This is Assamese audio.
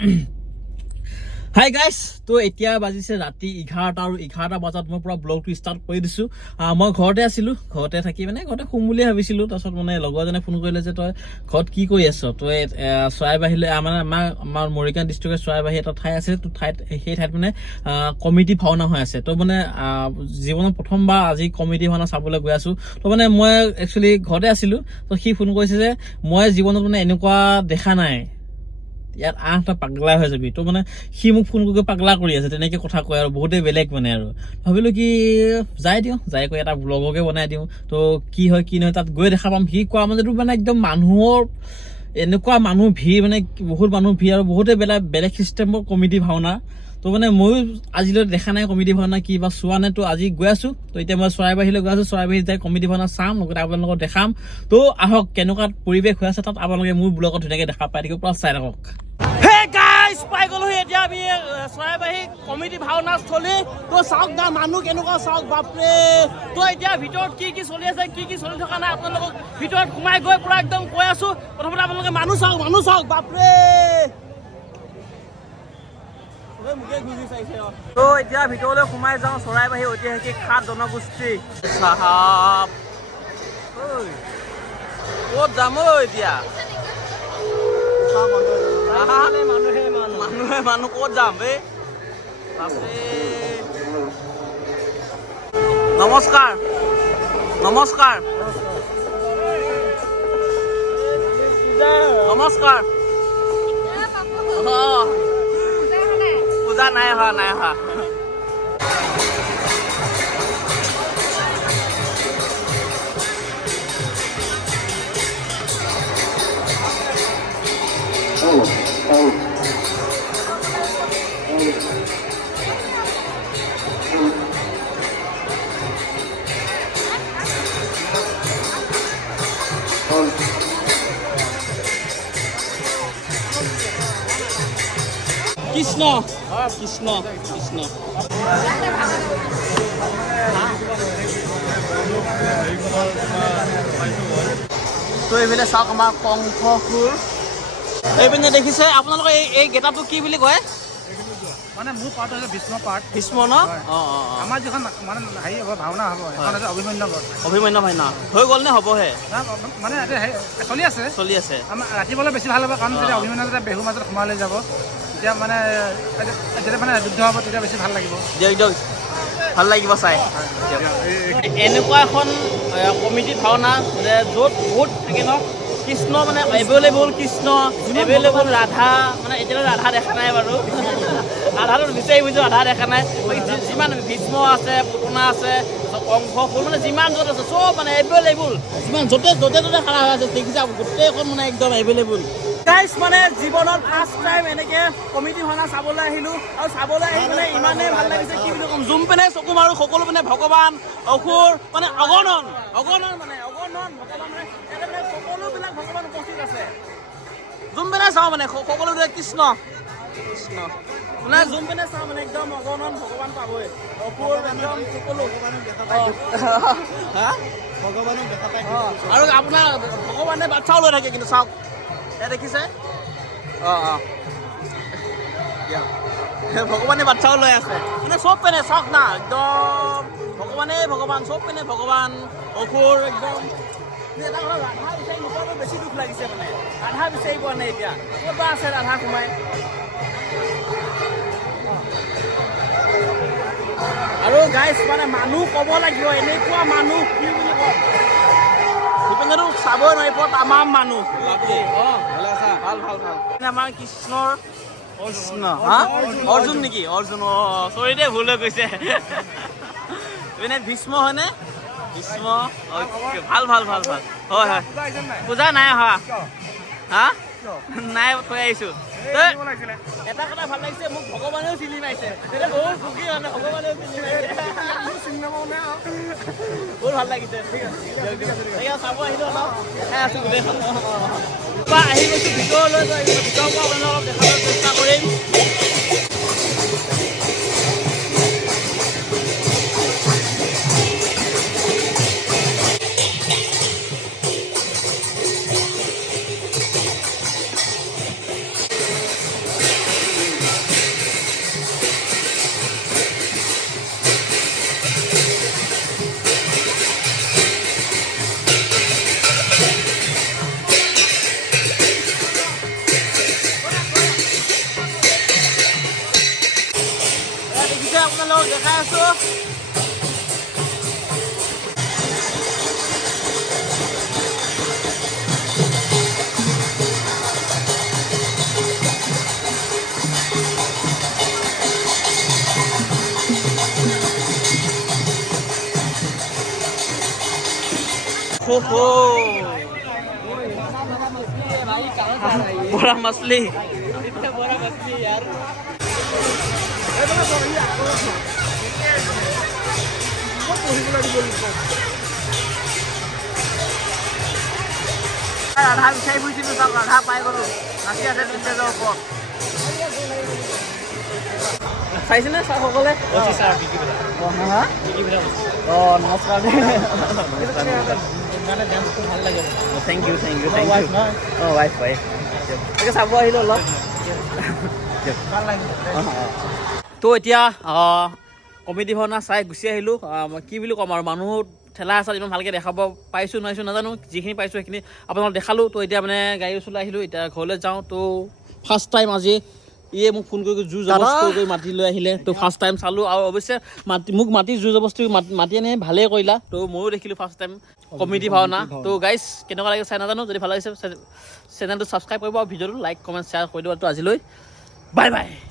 হাই গাইজ, তো এতিয়া বাজিছে ৰাতি 11টা আৰু 11টা বজাত মই পুৰা ব্লগটো ষ্টাৰ্ট কৰি দিছোঁ। মই ঘৰতে আছিলোঁ, ঘৰতে থাকি মানে ঘৰতে শুম বুলিয়ে ভাবিছিলোঁ। তাৰপিছত মানে লগৰজনে ফোন কৰিলে যে তই ঘৰত কি কৰি আছ, তই চৰাইবাহীলৈ মানে আমাৰ মৰিগাঁও ডিষ্ট্ৰিক্টৰ চৰাইবাহী এটা ঠাই আছে, তো সেই ঠাইত মানে কমিটি ভাওনা হৈ আছে। তো মানে জীৱনত প্ৰথমবাৰ আজি কমিটি ভাওনা চাবলৈ গৈ আছোঁ। তো মানে মই একচুৱেলি ঘৰতে আছিলোঁ, তো সি ফোন কৰিছে যে মই জীৱনত মানে এনেকুৱা দেখা নাই, ইয়াত 8টা পাগলা হৈ যাবি। তো মানে সি মোক ফোন কৰি পাগলা কৰি আছে, তেনেকে কথা কয় আৰু বহুতেই বেলেগ মানে। আৰু ভাবিলোঁ কি যাই কৈ এটা ব্লগকে বনাই দিওঁ, তো কি হয় কি নহয় তাত গৈ দেখা পাম। সি কোৱা মাজতো মানে একদম মানুহৰ এনেকুৱা মানুহ ভিৰ, মানে বহুত মানুহ ভিৰ আৰু বহুতেই বেলেগ চিষ্টেমৰ কমিটি ভাওনা। তো মানে ময়ো আজিলৈ দেখা নাই কমিটি ভাওনা কি বা চোৱা নাই, তো আজি গৈ আছোঁ। তো এতিয়া মই চৰাইবাহীলৈ গৈ আছোঁ, চৰাইবাহীত যাই কমিটি ভাওনা চাম, লগতে আপোনালোকক দেখাম। তো আহক, কেনেকুৱা পৰিৱেশ হৈ আছে তাত আপোনালোকে মোৰ ব্লগত ধুনীয়াকৈ দেখা পাই থাকিব, পুৰা চাই থাকক। হে গাইজ, পাই গ'লোহি এতিয়া আমি চৰাইবাহী কমিটি ভাওনা স্থলী। তো চাওক না মানুহ কেনেকুৱা, চাওক বাপৰে। তো এতিয়া ভিতৰত কি কি চলি আছে, কি কি চলি থকা নাই আপোনালোকক ভিতৰত সোমাই গৈ পুৰা একদম কৈ আছোঁ। প্ৰথমতে আপোনালোকে মানুহ চাওক বাপৰে। তো এতিয়া ভিতৰলৈ সোমাই যাওঁ, চৰাইবাহী ঐতিহাসিক 7 জনগোষ্ঠী। চাহাব ক'ত যাম এতিয়া? মানুহ ক'ত যাম বে? নমস্কাৰ নমস্কাৰ। পূজা নাই হোৱা। কৃষ্ণ কৃষ্ণ কৃষ্ণ। তো এইফালে চাওক আমাৰ কংসসুৰ। এইপিনে দেখিছে আপোনালোকে এই গেটাটো কি বুলি কয়? মানে মোৰ পাৰ্ট হৈছে ভীষ্ম পাৰ্ট। ভীষ্ম ন? আমাৰ যিখন মানে হেৰি হ'ব ভাওনা হ'ব, সেইখন হৈছে অভিমন্যু বধ। অভিমন্যু ভাওনা হৈ গ'ল নে হ'বহে? মানে চলি আছে। আমাৰ ৰাতিপুৱালৈ বেছি ভাল হ'ব, কাৰণ যেতিয়া অভিমন্যু যেতিয়া বেহুৰ মাজত সোমাই লৈ যাব, তেতিয়া মানে যেতিয়া মানে যুদ্ধ হ'ব তেতিয়া বেছি ভাল লাগিব। দিয়ক ভাল লাগিব চাই। এনেকুৱা এখন কমিটি ভাওনা যে য'ত বহুত থাকে ন, কৃষ্ণ মানে এভেইলেবল কৃষ্ণ, এভেইলেবল ৰাধা, মানে এতিয়ালৈ ৰাধা দেখা নাই বাৰু। ৰাধাটো বিচাৰি বুজিছোঁ, ৰাধা দেখা নাই। যিমান ভীষ্ম আছে, পুতনা আছে, কংসসুৰ, মানে যিমান য'ত আছে চব মানে এভেইলেবল। যিমান য'তে খানা হৈ আছে দেখিছা, গোটেইখন মানে একদম এভেইলেবল। গাইজ, মানে জীৱনত ফাৰ্ষ্ট টাইম এনেকৈ কমিটি ভাওনা চাবলৈ আহিলোঁ, আৰু চাবলৈ আহি মানে ইমানেই ভাল লাগিছে কি বুলি ক'ম। যোন পিনে চকু মাৰোঁ সকলো পিনে ভগৱান, অসুৰ, মানে অগণন ভগৱান, মানে ইয়াতে মানে সকলোবিলাক ভগৱান উপস্থিত আছে। যোন পিনে চাওঁ মানে সকলোবিলাক কৃষ্ণ মানে যোন পিনে চাওঁ মানে একদম অগণন ভগৱান পাবই। অসুৰ একদম সকলো ভগৱানক দেখা পায়, আৰু আপোনাৰ ভগৱানে বাচ্ছাও লৈ থাকে কিন্তু চাওক, এয়া দেখিছে? ভগৱানে বাচ্ছাও লৈ আছে, মানে চব পিনে চাওক না, একদম ভগৱান, চব পিনে ভগৱান, অসুৰ একদম। এটা কথা, ৰাধা বিচাৰি নোপোৱাটো বেছি দুখ লাগিছে, মানে ৰাধা বিচাৰি পোৱা নাই। এতিয়া ক'ত আছে ৰাধা সোমাই? আৰু গাইজ, মানে মানুহ ক'ব লাগিব, এনেকুৱা মানুহ কি বুলি ক'ম, সিপিনেতো চাবই নোৱাৰিব, তামাম মানুহ। ভাল আমাৰ কৃষ্ণৰ অৰ্জুন নেকি? অৰ্জুন, চৰি দেই, ভুল হৈ গৈছে। মানে ভীষ্ম হয়নে? ভীষ্ম, ভাল হয়। পূজা নাই অহা? নাই, থৈ আহিছোঁ। এটা কথা ভাল লাগিছে, মোক ভগৱানেও চিনি পাইছে, বহুত সুখী মানে, ভগৱানেও চিনি পাইছে, বহুত ভাল লাগিছে। ঠিক আছে, চাব আহিলোঁ অলপ, দেখাই আছোঁ গোটেইখন। আহি গৈছোঁ ভিতৰলৈ, ভিতৰৰ পৰা আপোনালোকক দেখাবলৈ চেষ্টা কৰিম। দেখাই আছো। बड़ा मछली बड़ा मछली यार राधा বিচাৰি ফুৰিছিলো তাত ৰাধা পাই গলো নাচি আছে তিনটাৰ ওপৰত চাইছেনে ছাৰ সকলে নমস্কাৰ ভাল লাগে থেংক ইউ ৱাইফ তাকে চাব আহিলো অলপ ভাল লাগে তো এতিয়া কমেডি ভাওনা চাই গুচি আহিলোঁ কি বুলি ক'ম আৰু মানুহ ঠেলা আছে ইমান ভালকৈ দেখাব পাইছোঁ নোৱাৰিছোঁ নাজানো যিখিনি পাইছোঁ সেইখিনি আপোনালোকক দেখালোঁ তো এতিয়া মানে গাড়ী চলাই আহিলোঁ এতিয়া ঘৰলৈ যাওঁ তো ফাৰ্ষ্ট টাইম আজি ইয়ে মোক ফোন কৰি জোৰ জবস্তি কৰি মাতি লৈ আহিলে তো ফাৰ্ষ্ট টাইম চালোঁ আৰু অৱশ্যে মোক মাতি জোৰ জবস্তি মাতি আনি ভালেই কৰিলা তো ময়ো দেখিলোঁ ফাৰ্ষ্ট টাইম কমেডি ভাওনা তো গাইজ কেনেকুৱা লাগে চাই নাজানো যদি ভাল লাগিছে চেনেলটো ছাবস্ক্ৰাইব কৰিব আৰু ভিডিঅ'টো লাইক কমেণ্ট শ্বেয়াৰ কৰি দিব তো আজিলৈ বাই বাই